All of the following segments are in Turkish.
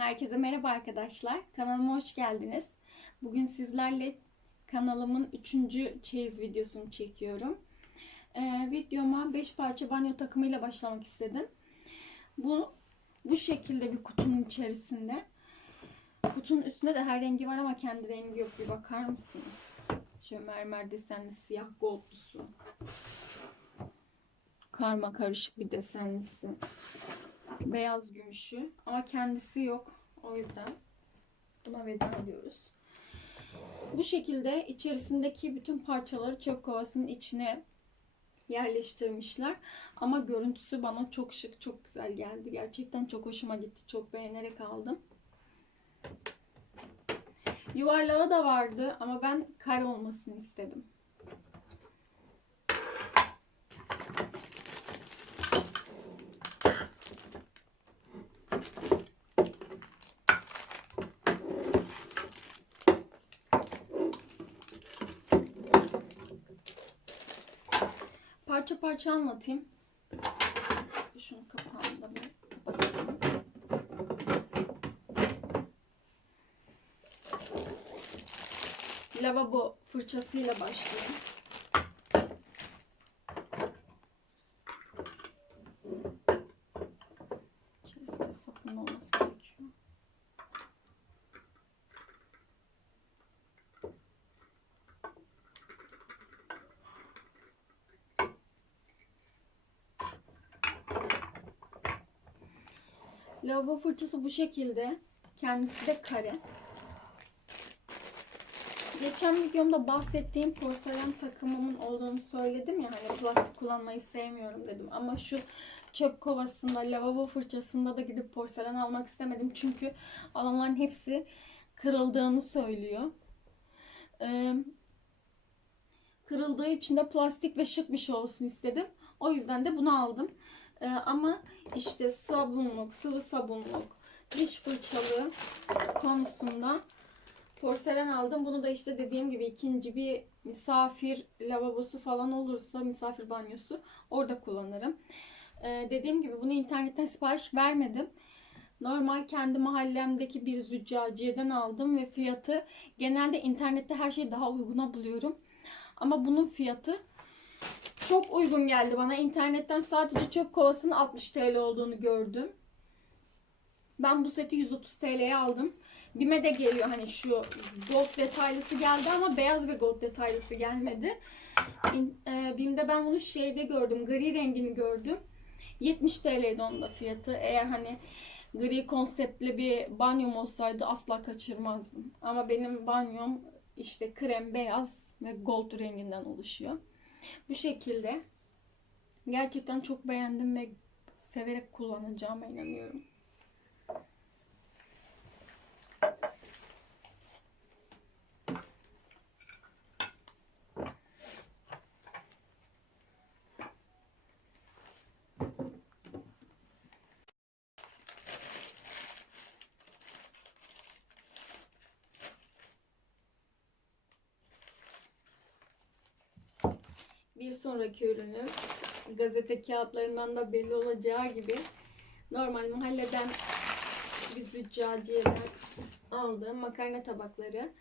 Herkese merhaba arkadaşlar. Kanalıma hoş geldiniz. Bugün sizlerle kanalımın 3. çeyiz videosunu çekiyorum. Ee, videoma 5 parça banyo takımıyla başlamak istedim. Bu bu şekilde bir kutunun içerisinde. Kutunun üstünde de her rengi var ama kendi rengi yok. Bir bakar mısınız? Şöyle mermer desenli siyah goldlusu. Karma karışık bir desenlisi beyaz gümüşü ama kendisi yok. O yüzden buna veda ediyoruz. Bu şekilde içerisindeki bütün parçaları çöp kovasının içine yerleştirmişler. Ama görüntüsü bana çok şık, çok güzel geldi. Gerçekten çok hoşuma gitti. Çok beğenerek aldım. Yuvarlağı da vardı ama ben kare olmasını istedim. Parça parça anlatayım. Şunu kapağını da kapatalım. Lavabo fırçasıyla başlıyorum. İçerisinde sapın olması gerekiyor. Lavabo fırçası bu şekilde. Kendisi de kare. Geçen videomda bahsettiğim porselen takımımın olduğunu söyledim ya hani plastik kullanmayı sevmiyorum dedim. Ama şu çöp kovasında, lavabo fırçasında da gidip porselen almak istemedim. Çünkü alanların hepsi kırıldığını söylüyor. Ee, kırıldığı için de plastik ve şık bir şey olsun istedim. O yüzden de bunu aldım. Ee, ama işte sabunluk, sıvı sabunluk, diş fırçalığı konusunda porselen aldım. Bunu da işte dediğim gibi ikinci bir misafir lavabosu falan olursa misafir banyosu orada kullanırım. Ee, dediğim gibi bunu internetten sipariş vermedim. Normal kendi mahallemdeki bir züccaciyeden aldım ve fiyatı genelde internette her şeyi daha uyguna buluyorum. Ama bunun fiyatı çok uygun geldi bana. İnternetten sadece çöp kovasının 60 TL olduğunu gördüm. Ben bu seti 130 TL'ye aldım. Bime de geliyor hani şu gold detaylısı geldi ama beyaz ve gold detaylısı gelmedi. E, Bim'de ben bunu şeyde gördüm. Gri rengini gördüm. 70 TL'ydi onun da fiyatı. Eğer hani gri konseptli bir banyom olsaydı asla kaçırmazdım. Ama benim banyom işte krem, beyaz ve gold renginden oluşuyor. Bu şekilde. Gerçekten çok beğendim ve severek kullanacağıma inanıyorum. Bir sonraki ürünüm gazete kağıtlarından da belli olacağı gibi normal mahalleden bir züccaciyeden aldığım makarna tabakları.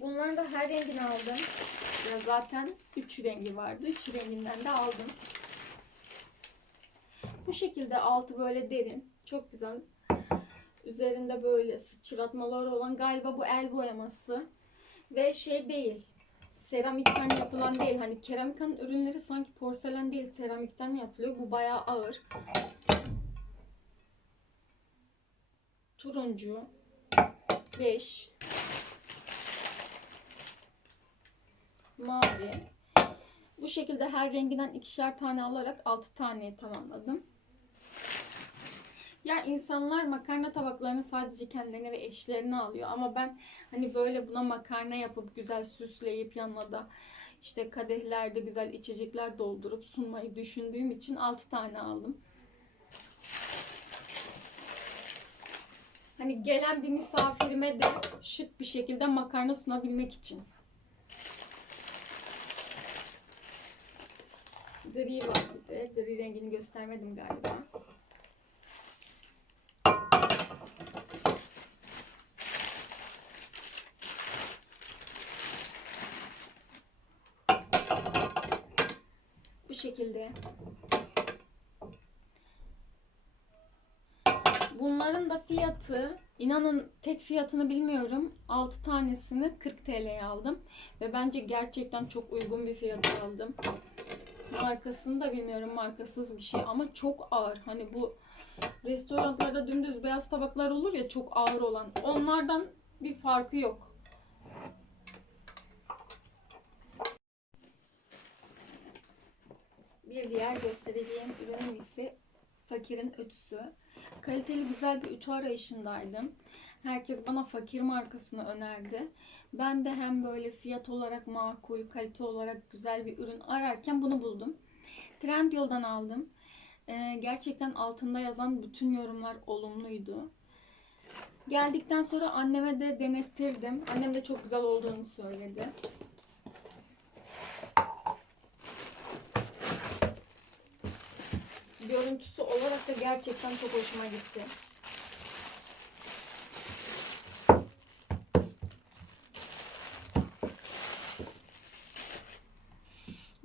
Bunlar da her rengini aldım. Ya zaten 3 rengi vardı. 3 renginden de aldım. Bu şekilde altı böyle derin. Çok güzel. Üzerinde böyle sıçratmalar olan galiba bu el boyaması. Ve şey değil seramikten yapılan değil. Hani keramikanın ürünleri sanki porselen değil seramikten yapılıyor. Bu bayağı ağır. Turuncu 5 Mavi Bu şekilde her renginden ikişer tane alarak 6 taneyi tamamladım. Ya insanlar makarna tabaklarını sadece kendilerine ve eşlerine alıyor ama ben hani böyle buna makarna yapıp güzel süsleyip yanına da işte kadehlerde güzel içecekler doldurup sunmayı düşündüğüm için 6 tane aldım. Hani gelen bir misafirime de şık bir şekilde makarna sunabilmek için. Gri var bir de. Gri rengini göstermedim galiba. Şekilde. Bunların da fiyatı inanın tek fiyatını bilmiyorum. 6 tanesini 40 TL'ye aldım. Ve bence gerçekten çok uygun bir fiyata aldım. Markasını da bilmiyorum markasız bir şey ama çok ağır. Hani bu restoranlarda dümdüz beyaz tabaklar olur ya çok ağır olan. Onlardan bir farkı yok. Bir diğer göstereceğim ürünüm ise Fakir'in ütüsü. Kaliteli güzel bir ütü arayışındaydım. Herkes bana Fakir markasını önerdi. Ben de hem böyle fiyat olarak makul, kalite olarak güzel bir ürün ararken bunu buldum. Trendyol'dan aldım. Ee, gerçekten altında yazan bütün yorumlar olumluydu. Geldikten sonra anneme de denettirdim. Annem de çok güzel olduğunu söyledi. Da gerçekten çok hoşuma gitti.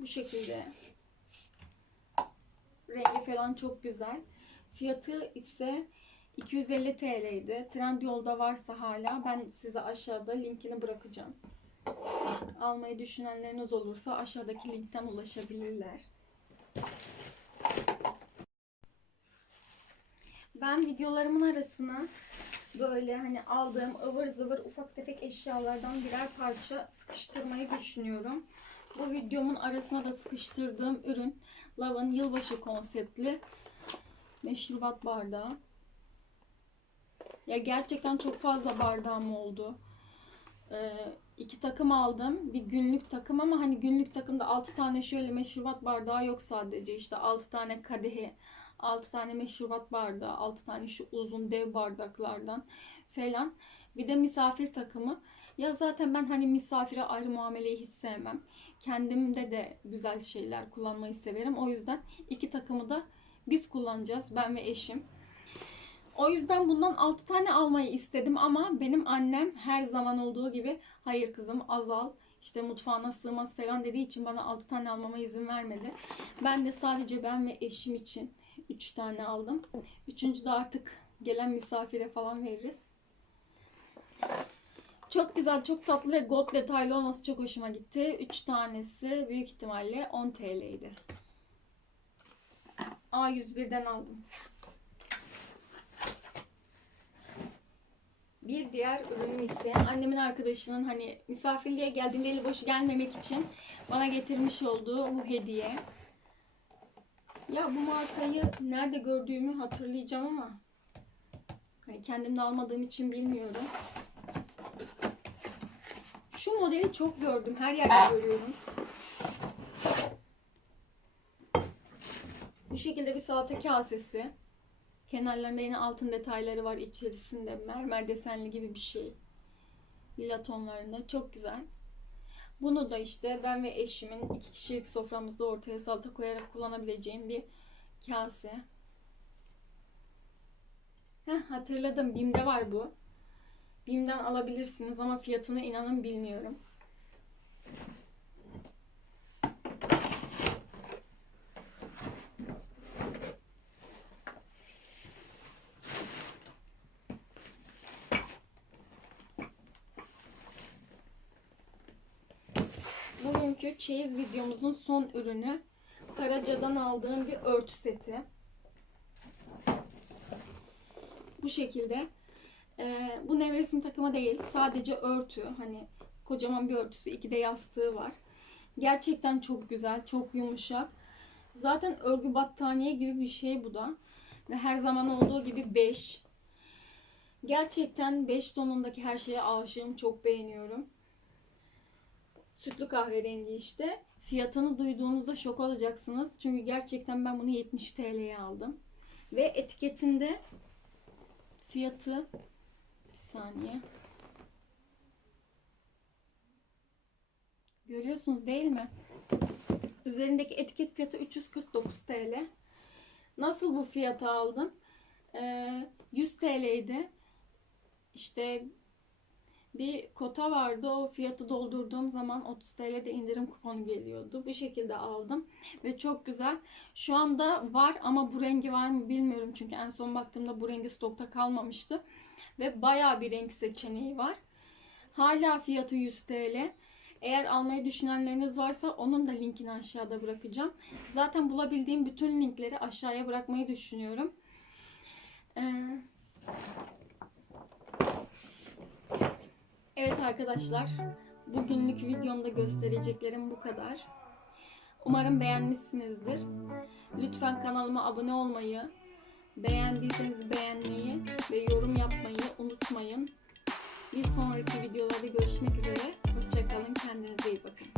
Bu şekilde. Rengi falan çok güzel. Fiyatı ise 250 TL'ydi. Trendyol'da varsa hala ben size aşağıda linkini bırakacağım. Almayı düşünenleriniz olursa aşağıdaki linkten ulaşabilirler. Ben videolarımın arasına böyle hani aldığım ıvır zıvır ufak tefek eşyalardan birer parça sıkıştırmayı düşünüyorum. Bu videomun arasına da sıkıştırdığım ürün Lava'nın yılbaşı konseptli meşrubat bardağı. Ya gerçekten çok fazla bardağım oldu. Ee, iki takım aldım. Bir günlük takım ama hani günlük takımda 6 tane şöyle meşrubat bardağı yok sadece. İşte 6 tane kadehi, 6 tane meşrubat bardağı, 6 tane şu uzun dev bardaklardan falan. Bir de misafir takımı. Ya zaten ben hani misafire ayrı muameleyi hiç sevmem. Kendimde de güzel şeyler kullanmayı severim. O yüzden iki takımı da biz kullanacağız. Ben ve eşim. O yüzden bundan 6 tane almayı istedim ama benim annem her zaman olduğu gibi hayır kızım azal işte mutfağına sığmaz falan dediği için bana 6 tane almama izin vermedi. Ben de sadece ben ve eşim için 3 tane aldım. Üçüncü de artık gelen misafire falan veririz. Çok güzel, çok tatlı ve gold detaylı olması çok hoşuma gitti. 3 tanesi büyük ihtimalle 10 TL'ydi. A101'den aldım. Bir diğer ürünüm ise annemin arkadaşının hani misafirliğe geldiğinde eli boş gelmemek için bana getirmiş olduğu bu hediye. Ya bu markayı nerede gördüğümü hatırlayacağım ama hani kendim almadığım için bilmiyorum. Şu modeli çok gördüm. Her yerde görüyorum. Bu şekilde bir salata kasesi. Kenarlarında yine altın detayları var. İçerisinde mermer desenli gibi bir şey. Lila tonlarında. Çok güzel. Bunu da işte ben ve eşimin iki kişilik soframızda ortaya salata koyarak kullanabileceğim bir kase. Heh, hatırladım. Bim'de var bu. Bim'den alabilirsiniz ama fiyatını inanın bilmiyorum. Bugünkü çeyiz videomuzun son ürünü Karaca'dan aldığım bir örtü seti. Bu şekilde. Ee, bu nevresim takımı değil. Sadece örtü. Hani kocaman bir örtüsü. iki de yastığı var. Gerçekten çok güzel. Çok yumuşak. Zaten örgü battaniye gibi bir şey bu da. Ve her zaman olduğu gibi 5. Gerçekten 5 tonundaki her şeye aşığım. Çok beğeniyorum. Sütlü kahverengi işte. Fiyatını duyduğunuzda şok olacaksınız. Çünkü gerçekten ben bunu 70 TL'ye aldım. Ve etiketinde fiyatı bir saniye. Görüyorsunuz değil mi? Üzerindeki etiket fiyatı 349 TL. Nasıl bu fiyata aldım? Ee, 100 TL'ydi. İşte bir kota vardı. O fiyatı doldurduğum zaman 30 TL'de indirim kuponu geliyordu. Bu şekilde aldım ve çok güzel. Şu anda var ama bu rengi var mı bilmiyorum çünkü en son baktığımda bu rengi stokta kalmamıştı. Ve bayağı bir renk seçeneği var. Hala fiyatı 100 TL. Eğer almayı düşünenleriniz varsa onun da linkini aşağıda bırakacağım. Zaten bulabildiğim bütün linkleri aşağıya bırakmayı düşünüyorum. Ee, arkadaşlar. Bugünlük videomda göstereceklerim bu kadar. Umarım beğenmişsinizdir. Lütfen kanalıma abone olmayı, beğendiyseniz beğenmeyi ve yorum yapmayı unutmayın. Bir sonraki videolarda görüşmek üzere. Hoşçakalın. Kendinize iyi bakın.